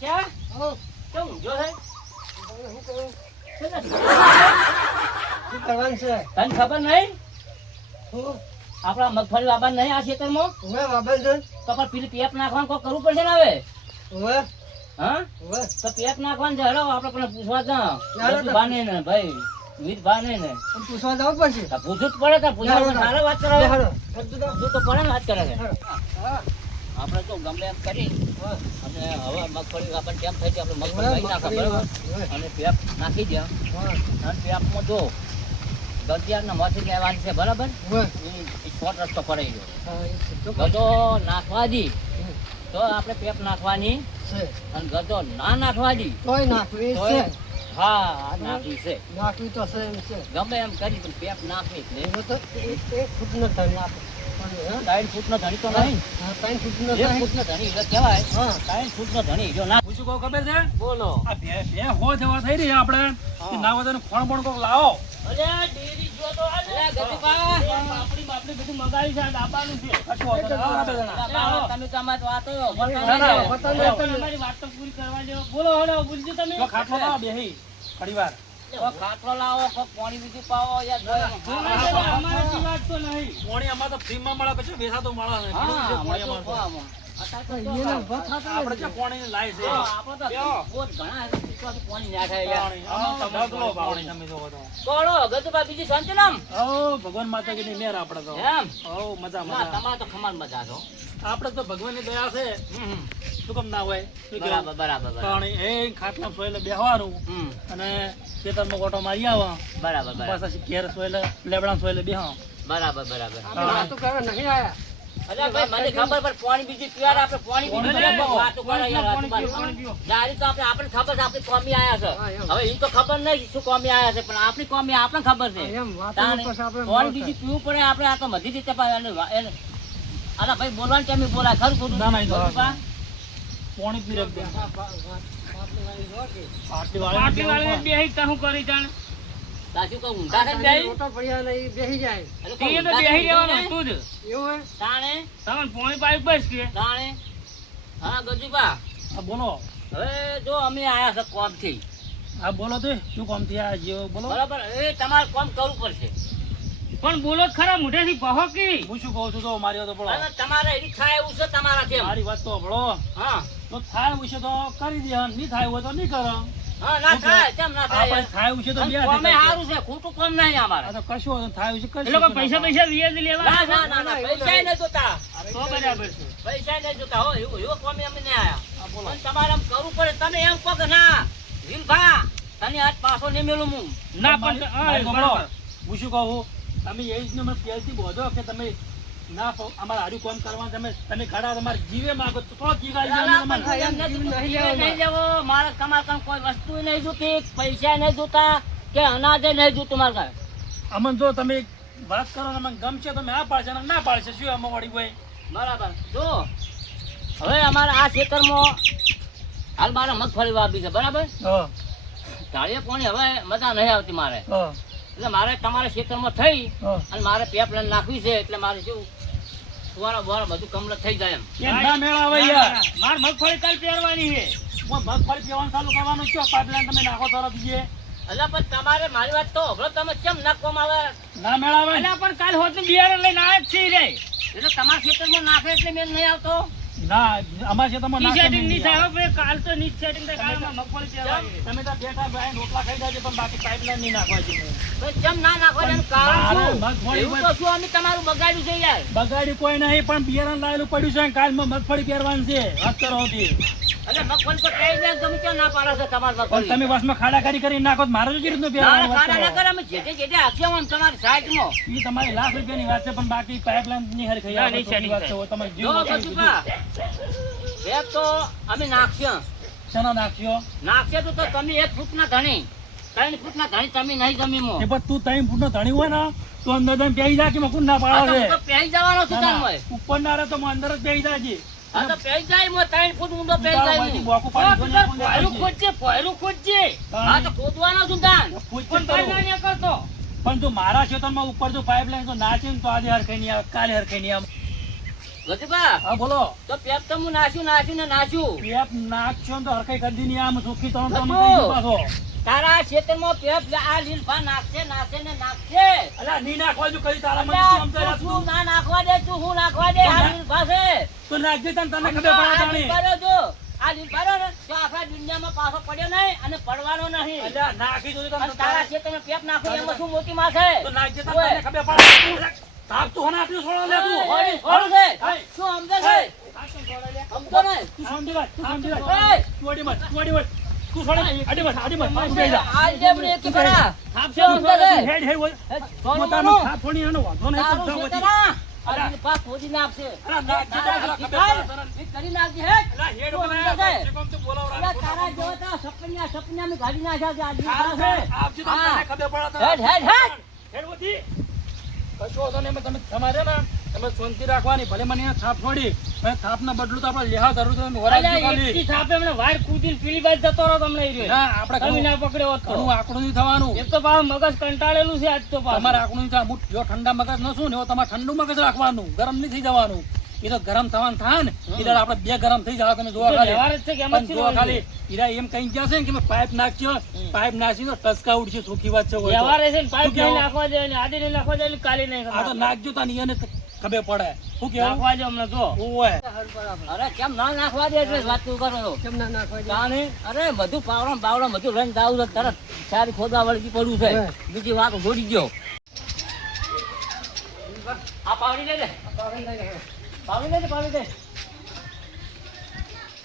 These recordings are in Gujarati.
પહોંચ્યા? કેમ ઊંઘ્યો છે? શું કરવાનું છે? તને ખબર નહીં? હું આપણા મગફળી વાબાન નહીં આ ખેતરમાં? હવે બાબા છે. તો પણ પેલી પેપ નાખવાનું કોઈ કરવું પડશે ને હવે? હવે હા? હવે તો પેપ નાખવાનું છે. હેડો આપણે પેલા પૂછવા જા. યાર, બધું બાને ને ભાઈ. વિધ બાને ને. પણ પૂછવા જવું પડશે. તો પૂછવું જ પડે તો પૂછવા યાર, સારા વાત કરાવે. હાલો. બધું તો પૂછવું તો પડે ને વાત કરે છે. હા. આપણે તો ગમે એમ કરી હા. અને હવે મગફળી આપણને કેમ થઈ છે આપણે હવે મગફળી લઈ નાખો બરાબર હવે. અને પેપ નાખી દે હા. અને પેપમાં જો ગતિયારના માંથી લેવાની છે બરાબર હવે. એ શોર્ટ રસ્તો પડી ગયો હા, એ તો ગજો નાખવા દી તો આપણે પેપ નાખવાની છે. અને ગજો ના નાખવા દી તોય નાખવી છે. તોય હા આ નાખવી છે નાખવી તો છે એમ છે. ગમે એમ કરી પણ પેપ નાખવી જ નહીં. એનો તો એક ફૂટનો ધણી આપે. પણ, હા? 3 ફૂટનો ધણી તો નહીં હા, 3 ફૂટનો 1 ધણી. ફૂટનો ધણી એટલે કહેવાય હા. 3 ફૂટનો ધણી જો ના પૂછું કહું ખબર છે બોલો આ બે હો જવા થઈ રહી આપણે કે ના વધે ખોણ પણ કોક લાવો અરે ડેરી જો તો અરે ગતિપા પાપડી બાપડી બધું મગાવી છે દાબાનું છે કશું હોતું નથી. આવો આપણે જણા. તમે તમારી વાતો ના, ના, તમારી વાત તો પૂરી કરવા દેવો બોલો હળો બોલજો તમે જો ખાટલો લાવો બેહી ઘડી વાર ખાટલો લાવો કોક પાણી બીજું પાવો યાર અમારી વાત તો નહીં પોણી આમાં તો ફ્રીમાં મળે પછી વેચાતો મળે નહીં. કેવું છે પોણી આમાં તો? એનો ભાત થતો આપણે નથી. જે પોણી લાય છે આપણે તો બહુ ઘણા પાણી ના થાય યાર પોણી. આમાં તમે ઢગલો પોણી તમે જોવો તો. કોળો ગતુપા બીજી શાંતિ નામ ઓ ભગવાન માતા કીધી મેર આપણે તો એમ ઓ મજા ના મજા તમારે તો ખમાર મજા છો આપણે તો ભગવાનની દયા છે શું કેમ ના હોય શું કહેવું? બરાબર બરાબર બરાબર પાણી એ ખાટલા સોયલે બેહવાનું અને ખેતરમાં ગોટો મારી આવવા બરાબર બરાબર પાછા ઘેર સોયલે લેબડા સોયલે બેહવા બરાબર બરાબર આપણે વાતો કરવા નહીં આયા. અલ્યા ભાઈ મને ખબર પર પાણી બીજી પીવાડ આપણે પાણી બીજી પાણી બરાબર પીવો. વાતો કરો યાર પાણી પીવો, પાણી પીવો. જારી તો આપણે ખબર છે આપણી કોમી આયા હા, છે એમ. હવે ઈ તો ખબર નહીં શું કોમી આયા છે પણ આપણી કોમી આપણને ખબર છે એમ વાતો તાણે પછી આપણે પાણી બીજી પીવું પડે આપણે આ તો બધી રીતે અલા ભાઈ બોલવાનું ટાઈમે બોલાય ખરું ખોટું ના, ના, ઈ તો ગતુપા? પાણી પી રાખજો પાટલી પાટલી વાળાને વાળી બેહી તાહું કરી જાણ. સાચું કહું ઊંધા થઈને બેહી? મોટો પડ્યા ને ઈ બેસી જાય. એટલે તે કોઈ તો ઊંધા બેહી થઈને રહેવાનું બેહી હતું જ. એવું હે? તાણે તમને પોણી પાઇપ બસ કે તાણે હા ગજુબા હા બોલો હવે જો અમે આયા છે કોમથી હા બોલો તે શું કામ થયા જેવો બોલો બરાબર એ તમારે કોમ કરવું પડશે પણ બોલો જ ખરા મોઢેથી કહો કે હું શું કહું છું તો મારી વાત તો બોલો અને તમારે એની થાય એવું છે તમારાથી એમ. મારી વાત તો બોલો હા તો થાય વિશે તો કરી દે નહીં થાય હોય તો નહીં કરો હા ના થાય કેમ ના થાય આપણે થાય વિશે તો બે અને કોમે હાથે સારું છે ખોટું કોમ નહીં અમારે આ તો કશું હોય તો થાય વિશે એ કરી લોકો પૈસા પૈસા વ્યાજ લેવા ના ના ના ના પૈસા નહીં જોતા તો બરાબર છે. પૈસા નહીં જોતા હો એવું કોમે અમે નહીં આયા હા બોલો પણ તમારે આમ કરવું પડે તમે એમ કહો કે ના રીલભા તને આજ પાછો નહીં મેલું હું ના પણ હા, મારી તો બરાબર. બોલો. હું શું કહું તમે એ જ મને પહેલથી બોધો કે તમે ના અમારે હારું કામ કરવાનું તમે ખડા તમારે જીવે માંગો તો જીવાય લાલા, જાય પણ અમને. એમ નથી જોતું, જીવે નહીં લેવો. મારે તમારે કામ કોઈ વસ્તુ નહીં જોતી પૈસા નહીં જોતા કે અનાજ નહીં જોતું મારે કાંઈ. અમને જો તમે વાત કરો ને મને ગમશે તો આ પાડશે ને ના પાડશે શું આમાં વળી હોય બરાબર જો હવે અમારે આ ખેતરમાં હાલ મારે મગફળી વાવી છે બરાબર હા ઢાળીએ પાણી હવે મજા નહીં આવતી મારે હા એટલે મારે તમારા ખેતરમાં થઈ હા અને મારે પેપલાઈન નાખવી છે એટલે મારે શું સુવાળા બુવાળા બધું કમ્પ્લીટ થઈ જાય એમ એમ ના મેળ આવે ના, યાર ના, માર મગફળી કાલ પહેરવાની છે હું મગફળી પીવાનું ચાલુ કરવાનું છે પાઇપલાઇન તમે નાખો તરત જઈએ એટલે પણ તમારે મારી વાત તો હવે તમે કેમ નાખવામાં આવે ના મેળ આવે ને? અલ્યા પણ કાલ હોતું બિયારણ લઈને આવ્યા જ છે રે એટલે તમારા ખેતરમાં નાખે એટલે મેં નહીં આવતો ના અમારે છે તમારે ઈ નાખો સેટિંગ નહીં નહીં થાય હવે કાલ તો નહીં સેટિંગ થાય કાલમાં મગફળી પહેરવાની છે. તમે તો બેઠા ભાઈ રોટલા ખાઈ જાય પણ બાકી પાઇપલાઇન નહીં નાખવા જોઈએ ભાઈ કેમ ના નાખો એનું કારણ મારે શું? મગફળી એવું તો શું અમે તમારું બગાડ્યું છે યાર બગાડી કોઈ નહીં પણ બિયારણ લાયેલું પડ્યું છે કાલમાં મગફળી પહેરવાની છે વાત કરો હતી એટલે મગફળી તો કઈ ને ગમે ત્યાં ના પાડે છે તમારી પણ મગફળી તમે વાસમાં ખાડા કરી કરીને નાખો તો મારે શું રીતનું ના, પહેરવાનું ખાડા ના વાત કરો? કરે અમે જેટે જેટે આપ્યા હોય ને તમારી સાઈડમાં. ઈ તમારી લાખ રૂપિયાની વાત છે પણ બાકી પાઇપલાઇન ની હરખી ના, આવે નહીં તો setting વાત છે થાય. હવે તમારે જીવ જો બચાવી ગજુભા, એક તો અમે નાખશું દીધું. શેનો નાખ્યો નાખશે તો તમે 1 ફૂટના ધણી 3 ફૂટના ધણી તમે નહીં ગમી મો એ પણ તું 3 ફૂટનો ધણી હોય ને તો અંદર તમે બેહી જા કે મકુન ના પાડે છે પહેરી જવાનો છું ના, ના, તારમાં. ઉપર ના રહે તો હું અંદર જ બેહી જાજે હા તો પહેરી જાય મો 3 ફૂટ ઊંડો પહેરી જાય તારામાંથી હું. બોકું ઓ, પાડી પેલા ધોઈને પોયરું નાખી ખોદજે, પોયરું ખોદજે. હા તો ખોદવાનો છું તાન. પૂછ પણ કરું. બહાર ના કરતો પણ તું મારા ક્ષેત્રમાં ઉપર જો પાઇપલાઇન તો નાચે ને તો આજે હરખાઈ નહીં આવે કાલે હરખાઈ નહીં આવે ગજબા હા બોલો તો પેપ તો હું નાખ્યું ને નાખ્યું. પેપ નાખશો ને તો હરખાઈ કરી દીધી આમ સુખી તો ગજુ. તમે કહી દો પાછો. તારા ખેતરમાં પેપ આ લીલભા નાખશે ને નાખશે. અલા ની નાખવા જો કઈ તારા મને અલ્યા, શું સમજાય તું ના નાખવા દે, તું હું નાખવા દે. આ લીલભા છે. તો નાખજે તને ખબર સમજો, પડે આ તાણી. લીલભાનો જો. આ લીલભાનો ને તો આખા દુનિયામાં પાછો પડ્યો નહીં અને પડવાનો નહીં. અલ્યા નાખી દો અને તને તારા ખેતરમાં પેપ નાખો એમાં શું મોટી માં છે? તો નાખજે તને ઓય. ખબર પડે. તાપ તો હોના આપ્યું છોડો લે તું. હોળી છે. શું સમજે છે? સમજો ને? તું સમજી લે, તું સમજી લે. ઓય. તું અડી મત, તું અડી મત. તું છોડે નહીં, અડી મત, પાછું બેસી જા. આ લેબડી એક કરા. થાપ શું સમજે છે? હેડ હેડ હોય. સોનું પોતાનું માનું. થાપ છોડી એનો વાંધો નહીં, તું તારું જાઓ ખેતર બધી. આ. આ લીલ પાસ ખોદી નાખશે. અલા નાખજે તને તારા ખબર પડે ખેતર તને. ઈ કરી નાખજે, હે? અલા હેડ શું બનાયા સમજે છે? છે, કોમ તો બોલાવરા. અલા તારા જેવા તો સપનિયા મેં ગાડી નાખ્યા છે. આ લીલ પાસ છે. આપજો તો હા. તને ખબર પડે તને. હેડ. હેડ વધી. કશો વાંધો નહીં, તમે તમારે ને તમે શાંતિ રાખવાની. ભલે મને અહીંયા થાપ છોડી પણ થાપના બદલું તો આપણે લેહા જરૂર છે. તમે વરાજો અલ્યા, ખાલી. એકથી થાપે હમણે વાળ કૂદીને પેલી બાજુ જતો રહ્યો તમને ઈ રહ્યો. ના આપણે તમે ઘણું ના પકડ્યો હોત તો. ઘણું આકડું નહીં થવાનું. એક તો પાછું મગજ કંટાળેલું છે આજ તો પાછું. તમારે આકડું નહીં થવાનું. જો ઠંડા મગજ નો શું ને એવો તમારે ઠંડુ મગજ રાખવાનું. ગરમ નહીં થઈ જવાનું. એ તો ગરમ થવાનું થાય ને એ દાડે આપણે બે ગરમ થઈ જાય. તમે જોવા તો ખાલી વ્યવહાર જ છે કે એમ જ પણ છે જોવા ને ખાલી ઈરા એમ કઈ ગયા છે ને કે મેં પાઇપ નાખ્યો, પાઇપ નાખી તો ટસકા ઉડશે. સુખી વાત છે. હોય તો. વ્યવહાર છે ને પાઇપ શું નહીં કહેવું? નાખવા દે ને આદિ નહીં નાખવા દે ને કાલી નહીં આ તો નાખજો તા ને એને ખબર પડે. શું કેવું? નાખવા દે હમણાં જો. ઓય. અરે કેમ ના નાખવા દે એટલે વાત તું કરો છો? કેમ ના નાખવા દે? તાણે અરે બધું પાવડા બધું લઈને જાવું છે. તરત સારી ખોદા વળગી પડવું છે. હા. બીજી વાત જોડી ગયો. આ પાવડી લઈ લે. પાવડી દે.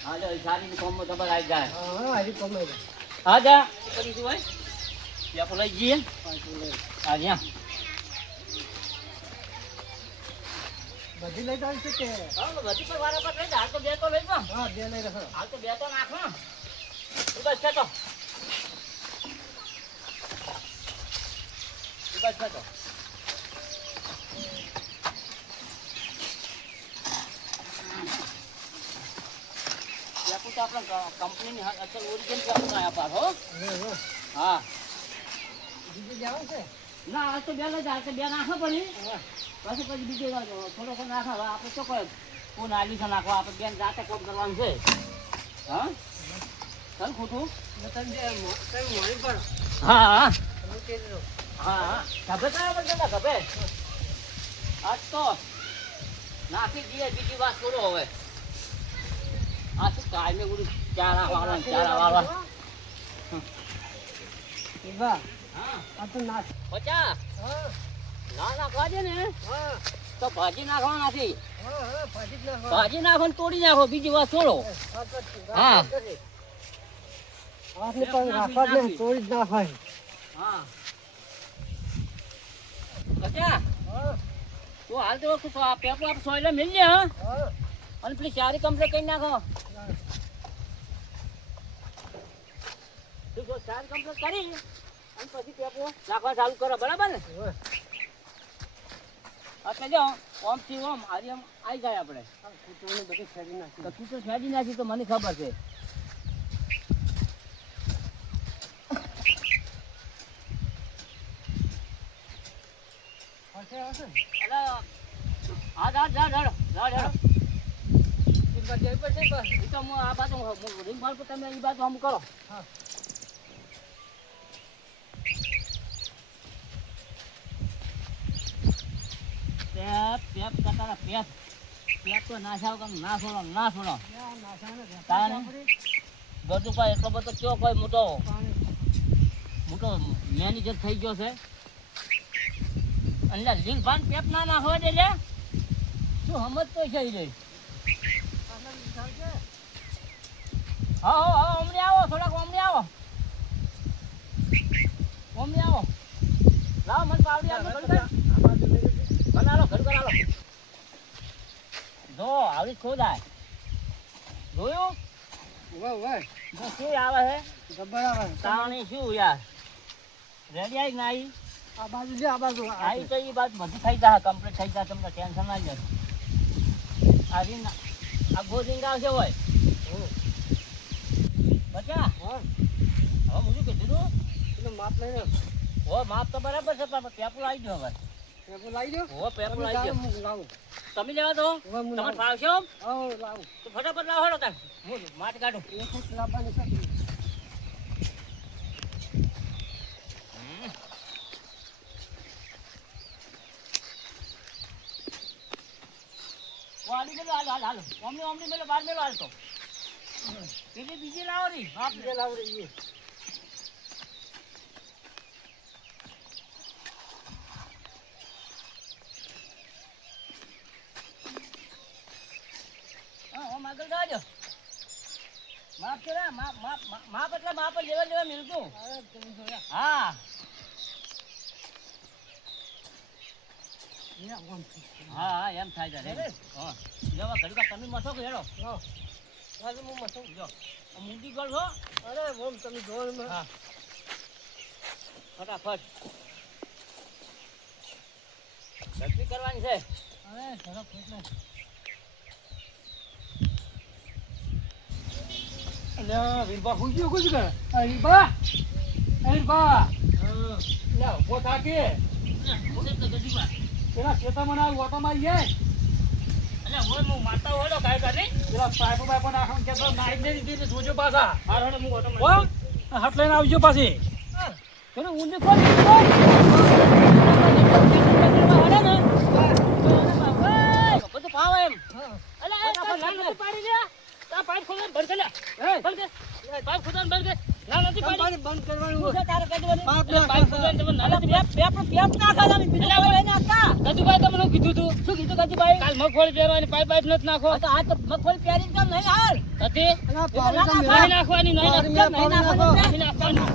હા જો સારી કોમમાં ખબર આવી જાય. હા, હજી કમાઈ દે. હા જા કરી તું ભાઈ. ત્યાં લઈ જઈએ. હા જ્યાં. બધી લઈ જાય છે કે? હા બધી પર વારા પર લઈ જા. હાલ તો બે તો લઈ જા. હા, બે લઈ રહ્યો. હાલ તો બે તો નાખ ને. તું બસ ખેતો. ત્યાં તો આપણે કંપનીની અસલ ઓરિજિનલ કંપની આયા પાછો, હો. હા બીજું જવાનું છે? ના હાલ તો બે લઈ જા. હાલ તો બે નાખો પછી પછી બીજે થોડોક નાખો. હવે આપણે તો કોઈ કોણ આવી છે નાખવા. આપણે બેન જાતે કોમ કરવાનું છે. હા ચાલ ખોટું. તમે મોડી પણ હા હા તમે કહી દો. હા ગભે કયા બધા ગભે. આજ તો નાખી દઈએ. બીજી વાત છોડો હવે. આ શું કાયમે ગુરુ ચારા વાળવા. વાહ, હા આ તો નાખ. બચા હા, ના નાખવા દે ને હા, તો ભાજી નાખવા નથી. હા, હા, ભાજી જ નાખવા. ભાજી નાખો ને તોડી નાખો. બીજી વાત છોડો. હા, તો હા. હાથને પણ રાખવા જ નહીં, તોડી જ નાખવાની. હા બચા હા, તું હાલ તો પેપર આપણે સોયલે મિલ લે. હા હા, અને પેલી ચારી કમ્પ્લેટ કરી નાખો. તું જો ચાર કમ્પ્લેટ કરી અને પછી પેપર નાખવા ચાલુ કરો. બરાબર ને? હા. એટલે જો ઓમ થી ઓમ હારી આમ આવી જાય આપણે. આ કૂતરોને બધી ફેરી નાખી. તો તું તો ફેડી નાખી તો મને ખબર છે. હશે, હશે. અલા હા જા. એ બાજુ આવી પડશે બસ. એ તો હું આ બાજુ રીંગ માર પર તમે એ બાજુ હમ કરો. હા. પેપ કટારા પેપ તો ના છાવ કે ના છોડો. ત્યાં નાસાને રહેતા તાને? આપણે બધું કોઈ એટલો બધો કયો કોઈ મોટો પાણી. મેનેજર થઈ ગયો છે. એટલે લીલ ભાન પેપ ના નાખવા દે લે. શું સમજતો છે ઈ રે? આનંદ થાય છે. હા અમને આવો. થોડાક અમને આવો. લાવો મને પાવડી આપો. આ બાજુ લઈ લેજે. બનાલો ઘર બનાલો. જો આવી ખોદાય. જોયું? વાહ, વાહ. જો શું આવે છે? જબ્બર આવે. તાણી શું યાર રેડી આવી ના આવી? આ બાજુ લે, આ બાજુ. આવી તો એ બાદ બધું થઈ જાય. કમ્પ્લીટ થઈ જાય. તમને ટેન્શન ના જાય. આ રીંગ આ ગો રીંગ આવશે હોય બચા. હા, હવે હું શું કીધું તું? એનું માપ લઈને. હો માપ તો બરાબર છે પણ પેપર આવી ગયો હવે. પેપર લાવી દો. ઓ પેપર તમે આવી જાઓ, ગયો હું લાવું. તમે લેવા દો હવે હું તમારે લાવું. ફાવશે આમ? આવો, લાવું. તો ફટાફટ લાવો હેડો તાર હું માટ કાઢું એક જ લાવવાની છે. વાલી મેલો હાલ હાલ હાલ ઓમની મેલો બાર મેલો હાલ તો બીજી લાવો ની હાથ જે લાવડે એ. હા ઓમ આગળ જાજો માપ છે ને માપ એટલે માપ જ લેવા મિલતું અરે, તમે જોયા. હા અહીંયા ઓમ છે. હા હા એમ થાય છે રે હા જવા ઘડી તમે મસો કે હેડો લાવો. લાવો, હું મસાવું. જો આ મૂંગી ગળ છો અરે, ઓમ તમે જોવો ને. હા ફટાફટ ઝડપી કરવાની છે અરે, ઝડપ એટલે. અલ્યા વીરબા હુઈ ગયો કુછ કે આ વીરબા લે ઉભો થાકે પેલા શેતામાં ના ઓટોમાં આવી જાય અલ્યા હોય હું મારતા હોય તો કાંઈ કાંઈ નહીં. પેલા પાઇપો નાખવાનું કે તો નાઈટ ને દીધી જોજો પાછા હારો ને હું ઓટો હો મારી. હાથ લઈને આવજો પાછી પેલો ઊંડી ખોલ બધું ભાવ એમ અલ્યા આ તાર ના નથી પાડી લે. આ પાઇપ ખોલવાનું બંધ કર લે. બંધ કર. પાઇપ ખોલવાનું બંધ કર. ના નથી પાડી. તમારે બંધ કરવાનું શું હોય. છે તારે કહી દેવાનું? પાપ અલ્યા પાઇપ ખોલવાનું તમે ના નથી પાડી. પેપ નાખા તમે બીજું કોઈ લઈ નાખતા ગજુભાઈ તમને શું કીધું તું? શું કીધું ગજુભાઈ કાલ મગફળી પહેરવાની પાઇપ નથી નાખો. આ તો આ તો મગફળી પહેરીને કેમ નહીં હાલ હતી? અલા, એ તો ના પાણી નાખો. નહીં નાખવાની, નહીં પાણી નાખવાની. નાખો. નહીં નાખવાની.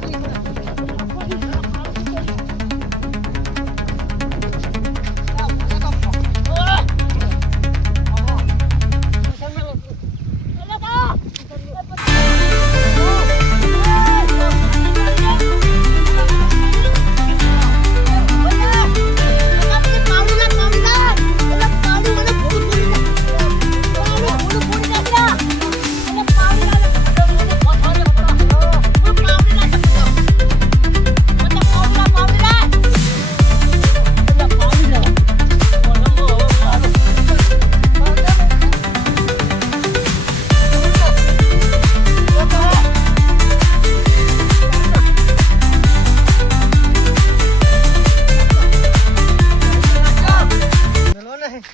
મેલો નહીં.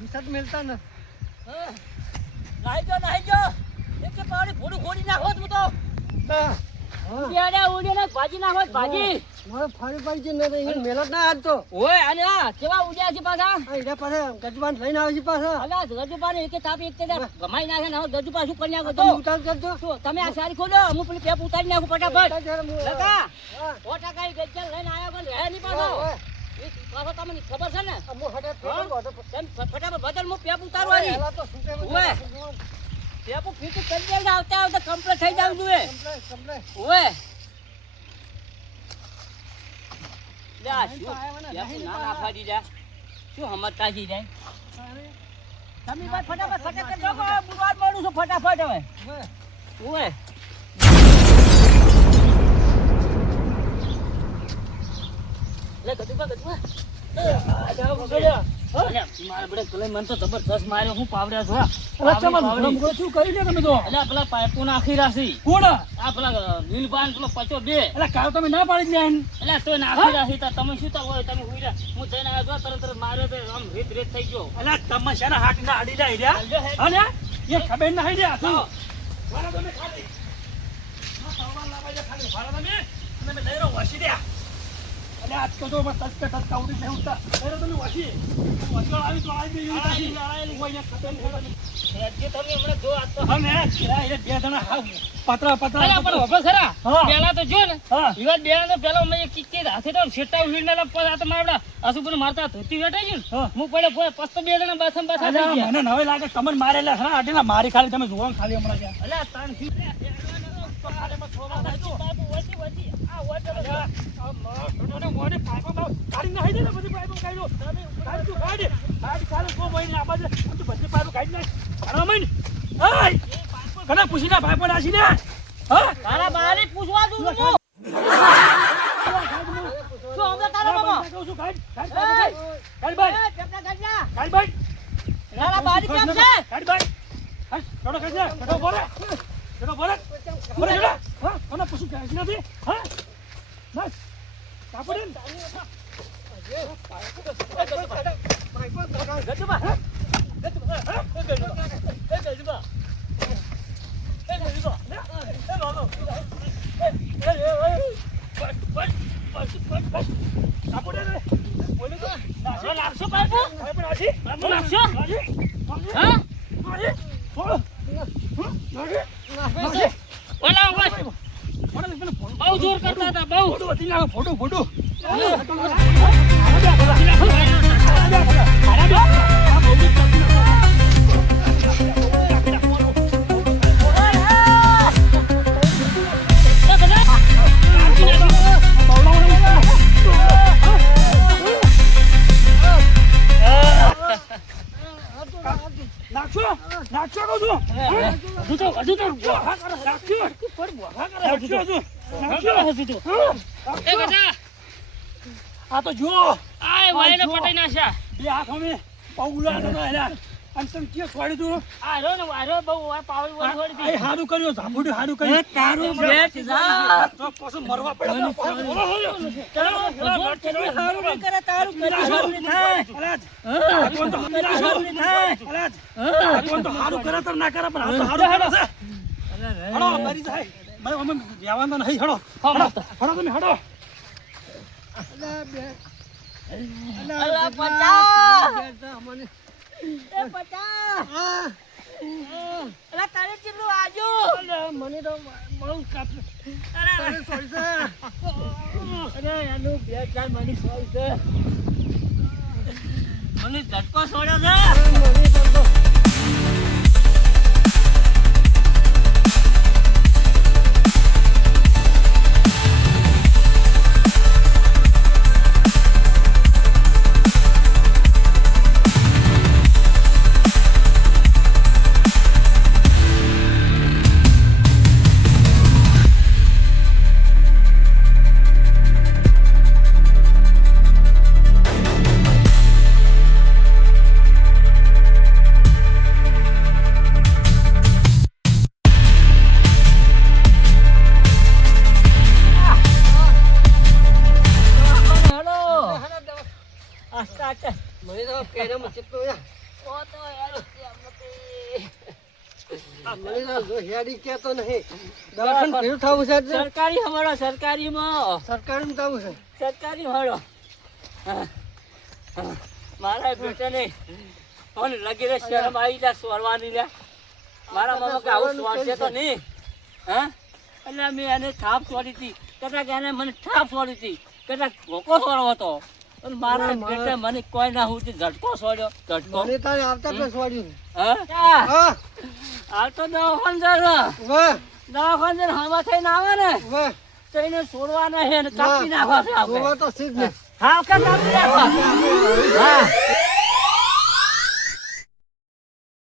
દિશા તો મેલતા ન. નાહી જો એક કે પાણી ફોડું ખોડી નાખો તું તો હા. ઉડિયાને ભાજી નાખો ભાજી મારે ફાડી પાડી છે ને તો એને મેલો જ ના હાથ તો. ઓય અને આ કેવા ઉડિયા છે પાછા આ એના પાસે ગજબાન લઈને આવે છે પાછા. અલા ગજુપાને એકે તાપ એક તે ગમાઈ નાખે ને હવે ગજુપા શું કરી નાખો તો તમે ઉતાર કરજો. શું તમે આ સારી ખોલો હું પેલી પેપ ઉતારી નાખું ફટાફટ લગા હા. 100% ગજ્જલ લઈને આયા પણ રહે નહીં પાછો ઓય, એ પાછો તમને ખબર છે ને અમુક હઠે ફેરવો તો. તેમ ફટાફટ બદલ હું પેપ ઉતારવાની પહેલા તો છૂટે બધું ઓય. નાખી પેપ ફીટ કરી દેજો આવતા આવતા કમ્પ્લીટ થઈ જાવ જોઈએ કમ્પ્લેટ, કમ્પ્લેટ. ઓય લે આ શું નહીં પેપ ના નાખવા દીધા શું સમજતા જી જાય તમે ભાઈ ફટાફટ જોગો બુધવાર મળું છું ફટાફટ હવે ઓય. ઓય લે ગજુબા અલ્યા, મારા બેટા કલાઈ મને તો જબરદસ્ત માર્યો. હું પાવડ્યા છો. રમગો શું કરી લે તમે તો અલ્યા, પેલા પાઇપો નાખી રાશી. કોણ આ પેલા નીલબાન પેલો પચો બે. એટલે કાલ તમે ના પાડી દે અલ્યા, તોય નાખી રાશી. તાર તમે શું તો હોય તમે હુઈ રહ્યા. હું જઈને આવ્યો તરત માર્યો તો આમ રેત રેત થઈ ગયો. એટલે તમે શેના હાથ ના આડી જાય રહ્યા અને એ ખબર ના હઈ રહ્યા તું વાળા તમે ખાલી ના સવાલ લાવાઈ દે ખાલી વાળા તમે તમે લઈ રહો વસી દે એટલે આજ તો જો બસ ટચકા ઉડી નહીં ઉઠતા લઈ રહો તમે વસી વસી આવી તો આવી ગઈ આયેલું હોય ને ખબર નહીં જે તમે હમણાં જો આ તો અને એ બે જણા હાવ પતરા અલ્યા, પણ વગર ખરા. હા. પેલા તો જો ને હા વિવાદ બે ને પેલા મેં એક કિક હાથે તો શેટા ઉલીને આ તો મારા આસુપુર મારતા ધોતી વેટાઈ ગયું ને. હા. હું પડે કોઈ પસ્તો બે જણા બાથમ બાથા થઈ ગયા. મને નવે લાગે તમને મારેલા હા આટેલા મારી ખાલી તમે જોવા ખાલી હમણાં જ્યાં અલ્યા, તાન થી બાબુ વધી વધી આ હોય પેલો પૂછી ના ભાઈ પણ આસી ને તારા બાને પૂછવા દઉં છું હું શું હમણાં તારા બાબા કહું છું કાઢ ભાઈ કાઢ ભાઈ નાના બારી કેમ છે કાઢ ભાઈ હા છોડો કાઢ છોડો બોલે બોલે હા કોના પશુ કાઢી નથી હા બસ કાપડે લાગશો બાપુ લાગશો હા બોલાવો બસ બહુ જોર કરતા હતા બહુ ફોટો નાખશો કહું છું આ તો જુઓ આય વાયને પટાઈ નાખ્યા બે હાથ અમે પગુલા હતા એલા અને તમે કે છોડી દો આરો ને આરો બહુ પાવર છોડી આ હારું કર્યો ઝાપુડી હારું કર્યું તારું બેટ જા તો પછી મરવા પડે હારું કરે તો ના કરે પણ હારું કરે છે હડો મરી જાય મને અમે જવાનું નહીં હડો હડો તમે હડો અલા પચા એ પચા અલા તારે કેટલું આજુ મને તો બહુ કાપ અરે એનું બે ચાર મની સોળ છે મને ઝટકો છોડ્યો છે મને તો પેરામાં ચેટલો યા મને તો જો હેડી કેતો નહીં દવાખાને ભેળું થવું છે એટલે સરકારી હમારો સરકારીમાં સરકારીમાં થવું છે સરકારી હમારો મારા બેટાને ઓને લગી રે શરમ આવી જા સોરવાની લે મારા મામા કે આવું સોરશે તો નહીં હા એટલે મેં એને થાપ સોરી હતી કદાચ એને મને થાપ સોરી હતી કદાચ ભોકો સોરો હતો પણ મારા બેટા મને કોઈ ના હું ઝટકો સોર્યો ઝટકો મને તારે આવતા પેલા છોડ્યું હા હા હાલ તો દવાખાને જશે વાહ દવાખાને જઈને હવા થઈને આવે ને વાહ તો એને છોડવાના છે ને કાપી નાખવા છે આપણે જોવા તો સીધ ને હા કે કાપી નાખવા હા